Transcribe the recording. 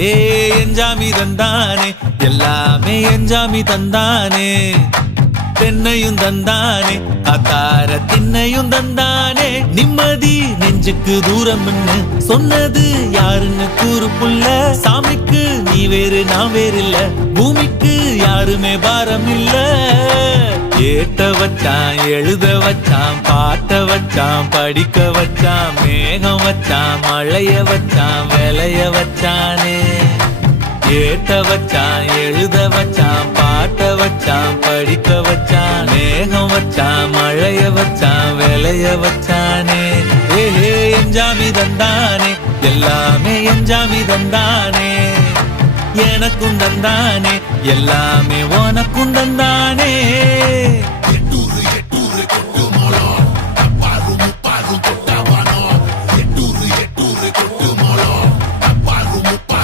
ஏ எஞ்சாமி தந்தானே எல்லாமே எஞ்சாமி தந்தானே தென்னையும் தந்தானே அத்தார திண்ணையும் தந்தானே நிம்மதி நெஞ்சுக்கு தூரம் சொன்னது யாருன்னு கூறு புள்ள சாமிக்கு நீ வேறு நான் வேறு இல்ல பூமிக்கு யாருமே பாரம் இல்ல ஏத்த வச்சான் எழுத வச்சான் பாட்ட வச்சான் படிக்க வச்சான் மேகம் வச்சான் மழைய வச்சான் விளைய வச்சானே ஏத்த வச்சான் எழுத வச்சான் பாட்ட வச்சான் படிக்க வச்சான் மேகம் வச்சான் மழைய வச்சான் விளைய வச்சானே ஏஹே எஞ்சாமி தந்தானே எல்லாமே எஞ்சாமி தந்தானே எனக்கும் தந்தானே எல்லாமே உனக்கும் தந்தானே